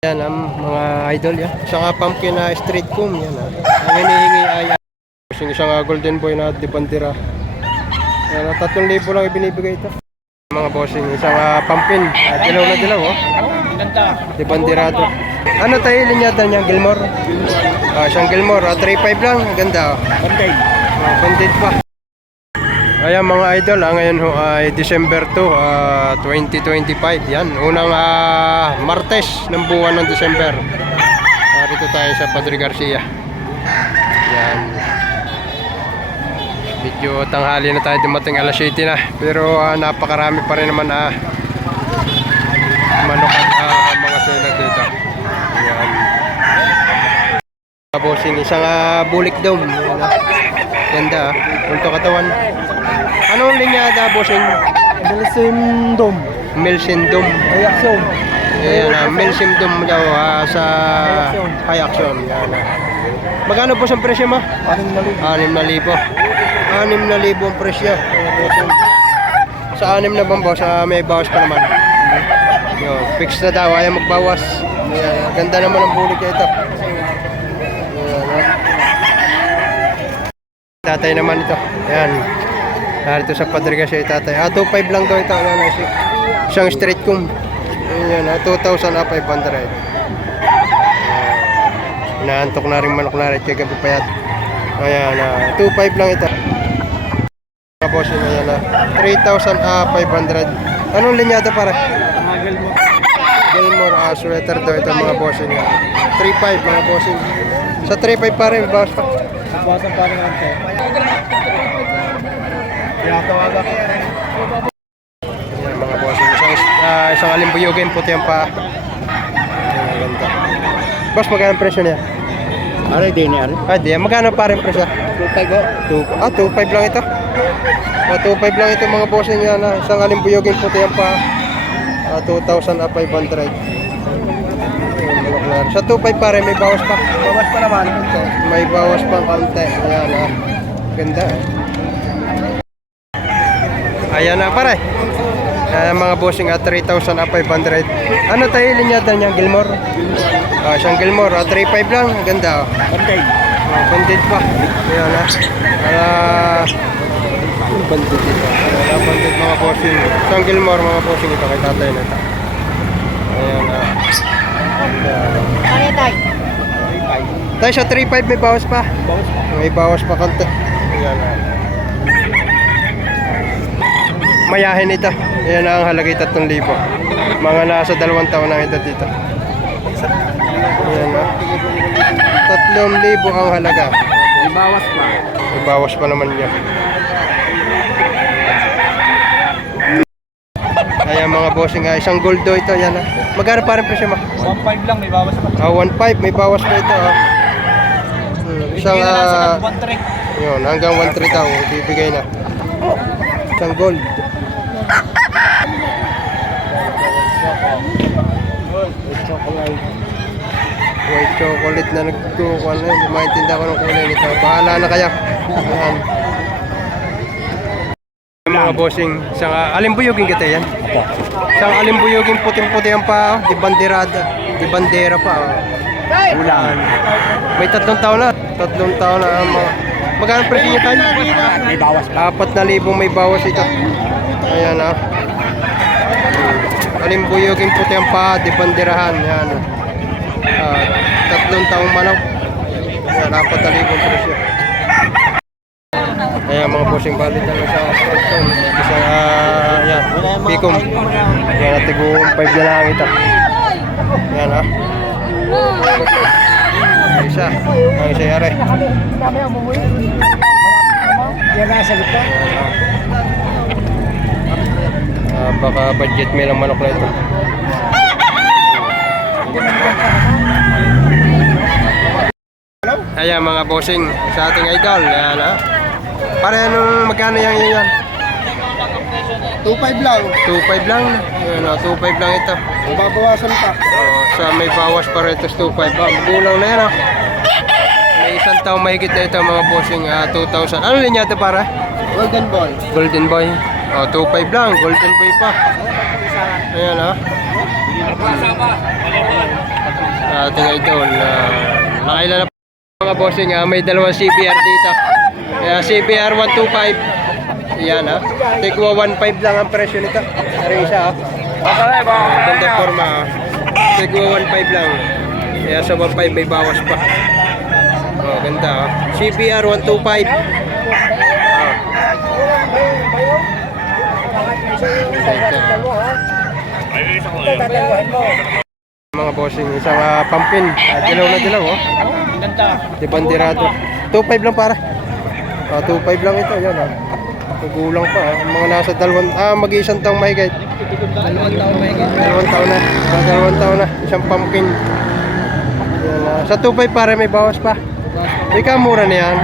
Yan ang mga idol yan. Isang pumpkin na street comb yan. Ang hinihingi ay isang golden boy na dibandera. Yan, 3,000 lang ibinibigay ito. Mga bossing, isang pumpkin. Dilaw na dilaw oh. Dibanderado. Ano tayo linyada niya? Gilmore? Isang Gilmore. 3,500 lang. Ganda oh. Banded. Banded pa. Ayan mga idol, ngayon ho ay December 2, 2025. Yan, unang Martes ng buwan ng December. Dito tayo sa Padre Garcia. Yan. Medyo tanghali na tayo, dumating alas 7 na. Pero napakarami pa rin naman manok at mga seller dito. Yan. Bossing, isang bulik dome. Ganda punto katawan. Anong linyada bossing? Milsim Milsim Dome. Reaction. Ayan, Milsim Dome daw sa high action. Yan. Magkano po ang presyo mo? 6,000. 6,000 ang presyo. Sa 6 na bang boss? May bawas pa naman. Yo, fix na daw, ayaw magbawas. Ayan, ganda naman ang bulik ito. Tatay naman ito. Ayan. Narito sa Padre Garcia tatay. 2,500 lang daw ito. Isang street comb. Ayan, 2,500. Inaantok na rin manok na rin. Kaya gabi payat. Ayan, 2,500 lang ito. Tapos yun, ayan, 3,500. Anong linyada para? Gilmore. Sweater daw ito mga bossing. 3,500 mga bossing. Sa 3,500 pa rin. Bawas pa. Bawasan pa rin ito. Tinatawagan ko. Ayan, mga bossing. Isang alimbuyugin, puti ang paa. Ganda. Boss, magkano ang presyo niya? Ano din yan? Di. Magkano pa rin presyo? 2,500. 2,500 lang ito. 2,500 lang ito mga bossing yan. Isang alimbuyugin, puti ang paa. 2,500. Sa 2,500 pa rin, may bawas pa. Bawas pa naman. May bawas pang kaunti. Ayan ganda Ayan na pare. Mga bossing 3,500. Ano tayo linyada niya? Gilmore? Isang Gilmore. 3,500 lang. Ganda Banded. Banded pa. Ayan banded ito. Banded mga bossing. Isang Gilmore mga bossing ito kay tatay na ito. Ayan tayo sa 3,500 may bawas pa. May bawas pa konti. Ayan mayahin ito. Ayan ang halagay 3,000. Mga nasa 2 taon na ito dito. Ayan 3,000 ang halaga. May bawas pa. May bawas pa naman niya. Ayan mga bossing, isang goldo ito. Ayan magkano pa rin presyo mo? 1,500 lang, may bawas pa. 1,500 may bawas pa ito. Isang yun, hanggang 1,300 daw bibigay na. Isang gold. White chocolate na nagkukuha na yun. Maintindihan ko ng kulay nito. Bahala na kaya. Ayan. Mga bossing, isang alimbuyugin kita yan. Isang alimbuyugin puting-puti ang pa. Dibandera pa. Ulan. May 3 taon na. 3 taon na. Magkano presyo niya tayo? May bawas pa. 4,000 may bawas ito. Ayan alimbuyugin puti ang pa. Dibanderahan. Ayan 3 taong manok. Ayan 4,000 presyo. Ayan mga bossing balit na sa Stockton. Isang yan, Picom. Ayan natigong 5 na lang ito. Ayan isa. Ang isa yari. Yan nasa gitna. Baka budget may lang manok na ito. Ayan mga bossing sa ating idol. Ayan pare anong magkano yan? 2,500 lang. 2,500 lang. Ayan 2,500 lang ito. Mababawasan pa. Sa may bawas pa rin ito 2,500. Magulang na yan May 1 taong mahigit na ito mga bossing 2,000. Ano linya ito para? Golden Boy. Golden Boy. 2,500 lang. Golden Boy pa. Ayan ating idol. Nakailan na po mga bossing. May dalawang CBR dito. CBR 125. Yan ha. Tigwa 1.5 lang ang presyo nito. Aring isa ha. Ganda forma ha. Tigwa 1.5 lang. Kaya sa 1.5 may bawas pa. Ganda ha. CBR 125. Mga bossing, isang pumpkin. Dilaw na dilaw oh. Debandirado. 2.5 lang para. 2.5 lang ito, yan ah. Kugulang pa ah. Mga nasa mag-iisang taong mahigit. 2 taon na. 2 taon na. Isang pumpkin. Yan, sa 2.5 para may bawas pa. Ika mura na yan.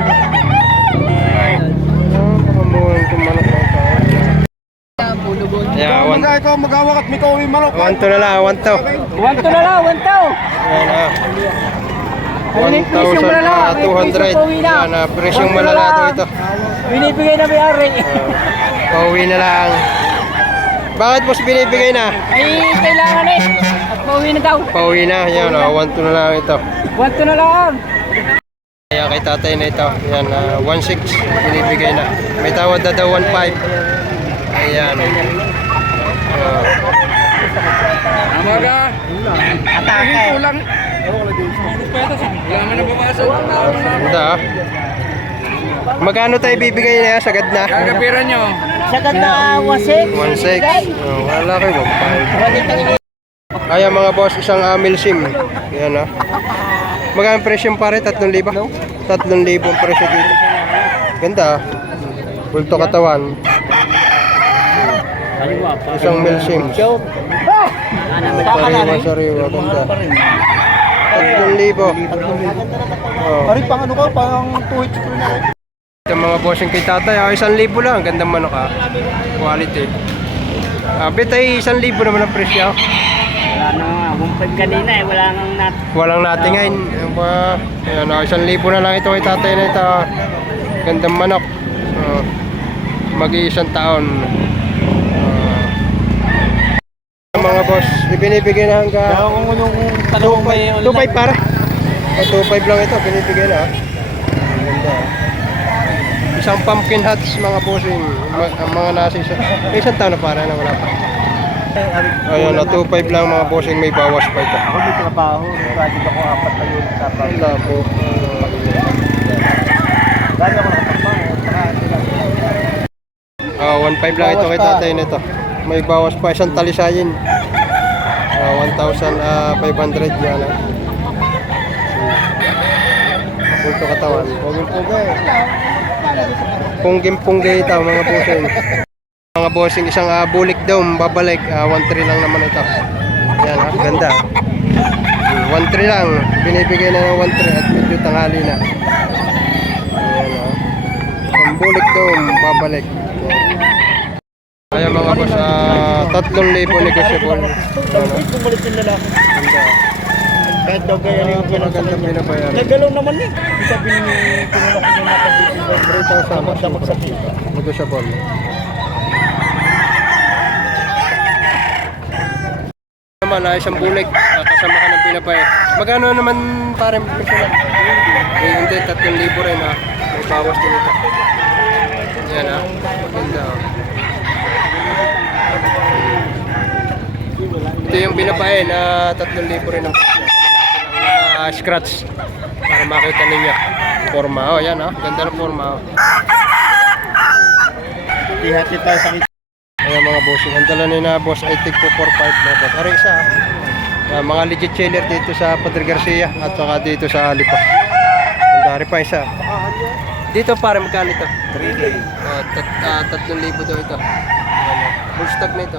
Mura itong manok na ito. Yeah, ikaw mag-awak at may kauwi manok. 1 to na lang, 1 to. 1 to na lang, 1 to. Yan ah. 1,200. Yan ah, presyong malalado ito. Binibigay na may-ari. Pauwi na lang. Bakit boss binibigay na? Ay, kailangan eh. At pauwi na daw. Pauwi na, yan ah, 1 to na lang ito. 1 to na lang. Kaya kay tatay na ito, yan 1.6 binibigay na. May tawad na daw 1.5. Ayan. Amaga. Atake. Kulang. Kailangan na bukasan. Ganda ah. Magkano tayo bibigay na yan? Sagad na? Kagapiran nyo. Sagad na 1.6. 1.6. Wala kayo 1.5. Ayan mga boss, isang milsim. Yan ah. Magkano presyo pare? 3,000? 3,000 ang presyo dito. Ganda ah. Bulto katawan. Isang milsim. Sariwa. Ganda. 3,000. Pari pang ano ka? Pang tuhit ko na. Ito mga bossing kay tatay, 1,000 lang. Gandang manok ha. Quality. Betay 1,000 naman ang presyo. Wala na nga. Humpag kanina eh. Walang natingin. Ayan, 1,000 na lang ito kay tatay na ito. Gandang manok. Mag-iisang taon. Mga boss, ibinibigay na hanggang 2.5 para. 2.5 lang ito, binibigay na. Ganda. Isang pumpkin hats mga bossing. Ang mga nasa isang taon na para na wala pa. Ayun, 2.5 lang mga bossing, may bawas pa ito. Ako may trabaho. Project ako 4 na yun sa pag. Wala po. Dali ako nakatrabaho. 1.5 lang ito kay tatay nito. May bawas pa isang talisayin. 1,500 yan. Bulto katawan. Pungging-punggay ito mga bossing. Mga bossing, isang bulik daw, babalik. 1.3 lang naman ito. Yan ha, ganda. 1.3 lang. Binibigay na ng 1.3 at medyo tanghali na. Ayan ha. Ang bulik daw, babalik. Kaya mga boss, 3,000 negotiable. Bumalik yung lalaki. Kahit daw kaya yung Magandang binabayaran. nagalaw naman eh. Sabi ni pinulak ko yung nakabit. 3,000 Magdamag sa pito. negotiable. Naman isang bulik, kasama ka ng pinapay. Magkano naman parang personal? Hindi, 3,000 rin ha. May bawas din ito. Yan ha. Maganda ha. Ito yung binabae na 3,000 rin ang scratch para makita ninyo forma. Yan ha, ganda ng forma. Ihati tayo sa kita. Ayan mga bossing, ang dala na boss ay tig po 4.5 na boss. Ari isa mga legit seller dito sa Padre Garcia at saka dito sa Alipa. Ang dari pa isa. Dito para magkano ito? 3,000 daw ito. Full stock na ito.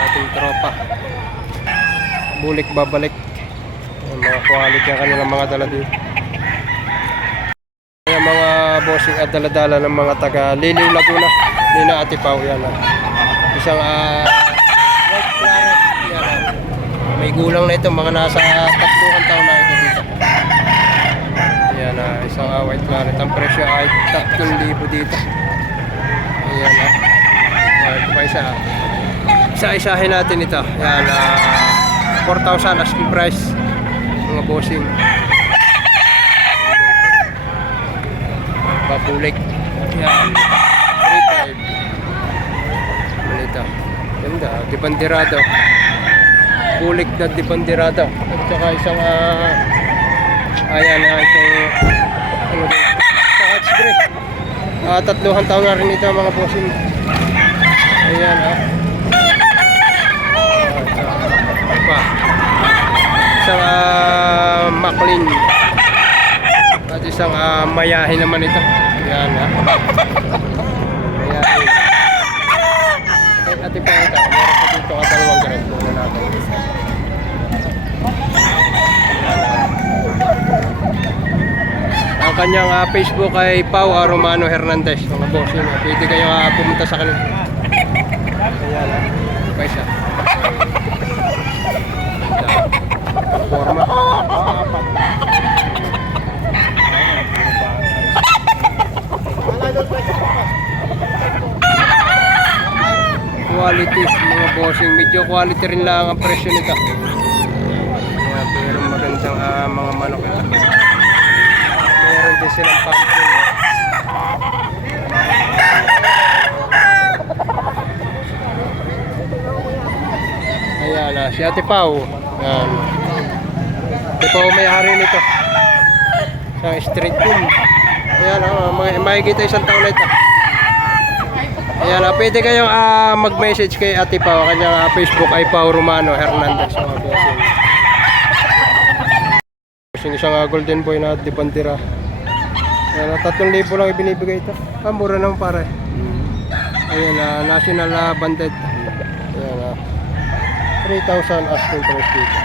Ating tropa bulik babalik. Mga quality ang kanilang mga dala dito. Yung mga bossing at daladala ng mga taga Liliw Laguna, Nina Atipaw yan. Isang white claret yan. May gulang na ito, mga nasa 3 taon na ito dito. Yan isang white claret. Ang presyo ay 3,000 dito. Ayan ito pa isa. Isa-isahin natin ito. Yan 4,000 asking price mga bossing. Papulik. Yan. 3,500. Malita. Ganda. Dibandirado. Pulik na dibandirado. At saka isang ayan itong ano dito. Saka spray. 3 taon na rin ito mga bossing. Ayan pa. Isang Maclean. At isang mayahe naman ito. Ayan mayahe. At ipakita. Meron pa dito katalawang garip. Muna natin. Ang kanyang Facebook ay Pau Romano Hernandez. Mga boss yun. Pwede kayo pumunta sa kanila. Ayan pa isa. Forma. Quality mga bossing. Medyo quality rin lang ang presyo nito. Ayan, pero magandang mga manok ito. Meron din silang pumpkin. Ayan si Ate Pau. Ayan. Ate Pau may-ari nito. Sa street room. Ayan makikita isang taon na ito. Ayan pwede kayong mag-message kay Ate Pau. Kanyang Facebook ay Pau Romano Hernandez. Mga bossing. Isang golden boy na dibandira. Ayan 3,000 lang ibinibigay ito. Mura naman pare. Ayan national banded. Ayan 3,000 asking price dito.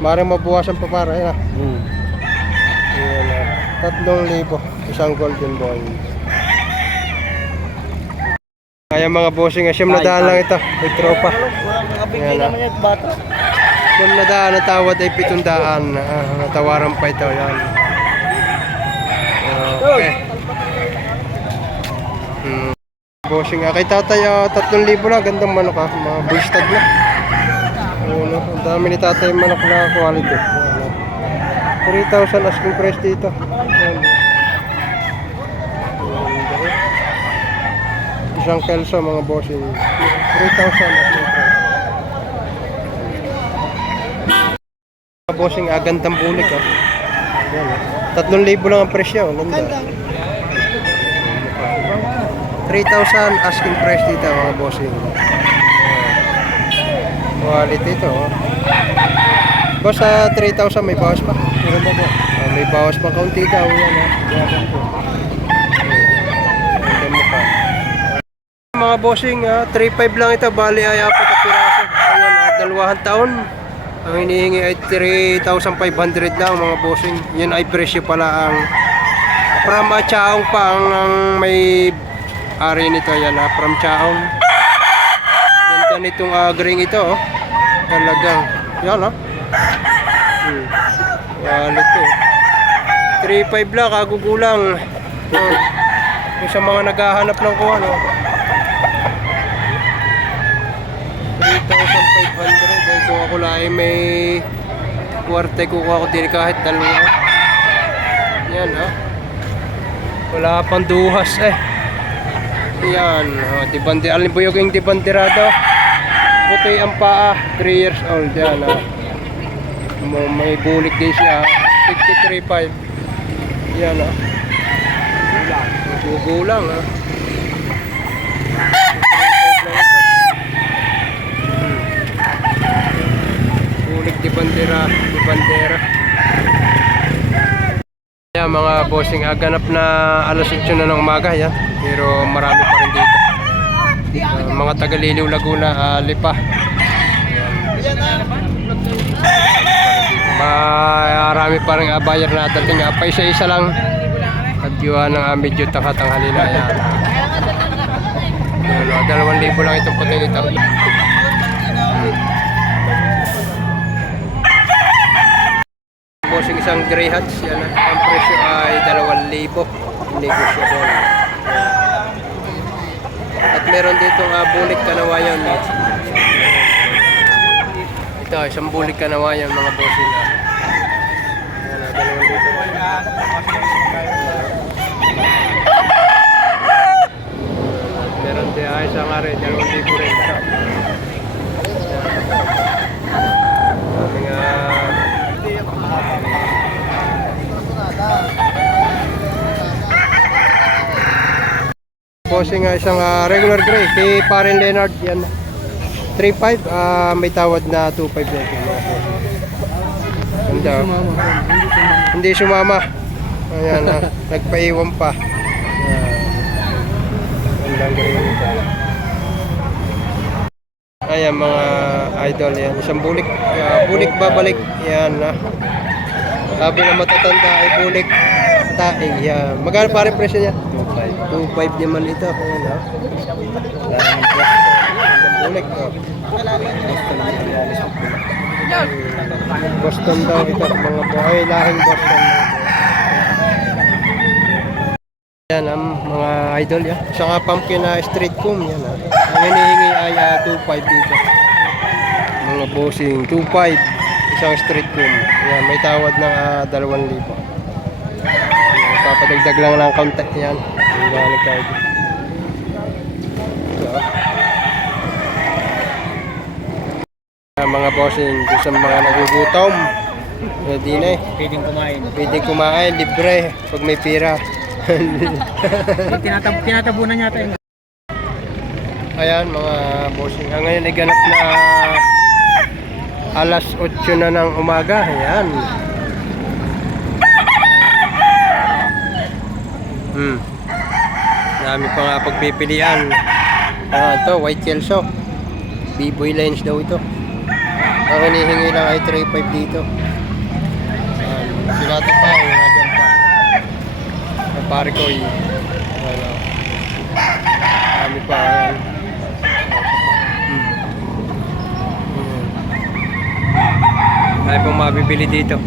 Maring mabuwasan pa para ayan ayan 3,000 isang golden boy. Kaya mga bossing asyam na daan lang ito. May tropa. Ayan asyam na daan ang tawad ay 700. Natawaran pa ito. Ayan. Okay. Bossing kay tatay 3,000 lang. Gandang manok mga bullstag na. Ano, ang dami ni tatay manok na quality. 3,000 asking price dito. Ayan. Isang kelso mga bossing. 3,000 asking price. Mga bossing gandang bulik Ayan 3,000 lang ang presyo. Ganda. 3,000 asking price dito mga bossing. Quality ito Boss 3,000 may bawas pa. May bawas pa kaunti daw yan mga bossing 3,500 lang ito. Bali ay 4 na piraso. Ayan 2 taon. Ang hinihingi ay 3,500 lang mga bossing. Yan ay presyo pala ang from Chaong pa ang may ari nito. Yan from Chaong. Ganda nitong agring ito talagang yan quality 3,500 lang kagugulang yung sa mga naghahanap ng kuha 3,500 kung ako lang ay may kuwarte kukuha ko din kahit dalawa yan wala pang duhas yan alin po yung dibandirado puti ang paa 3 years old yan may bulik din siya 63.5 yan gugulang bulik dibandera yan mga bossing ganap na alas 8 na ng umaga yan pero marami pa rin dito mga Tagaliliw Laguna Lipa marami pa rin buyer na dating pa isa-isa lang at yun ang medyo tanghali na yan 2,000 lang itong puting ito bossing isang gray hats yan ang presyo ay 2,000 negotiable at meron dito bulik kanawayan ito Ito, isang bulik ka naman yan mga bossing. Ayan, 2,000. Meron din ay isang ari, 2,000 rin. Ating bossing isang regular gray kay Paren Leonard yan. 3.5 may tawad na 2.5 na ito mga bossing. Ganda. Hindi sumama. Ayan nagpaiwan pa. Gandang gray nito. Ayan mga idol yan. Isang bulik. Bulik babalik. Yan sabi na matatanda ay bulik taing. Yan. Magkano pa rin presyo niya? 2.5 naman ito. Ayan bulik. Boston daw ito. Mga buhay lahing Boston. Yan mga idol yan. Saka pumpkin na street comb yan. Ang hinihingi ay 2.5 dito. Mga bossing 2.5 isang street comb. Yan may tawad ng 2,000. Papadagdag lang ng kaunti yan. Yung nagkayod. Mga bossing sa mga nagugutom. Pwede na eh. Pwedeng kumain. Libre. Pag may pira. Tinatabunan yata yun. Ayan mga bossing. Ngayon ay ganap na alas 8 na ng umaga. Ayan. Dami pa nga pagpipilian. Ito, white kelso. B-boy lines daw ito. Ang hinihingi lang ay 3.5 dito. Silati pa, nandiyan pa. Ang pare ko dami pa. Ayan. Ay pong mabibili dito.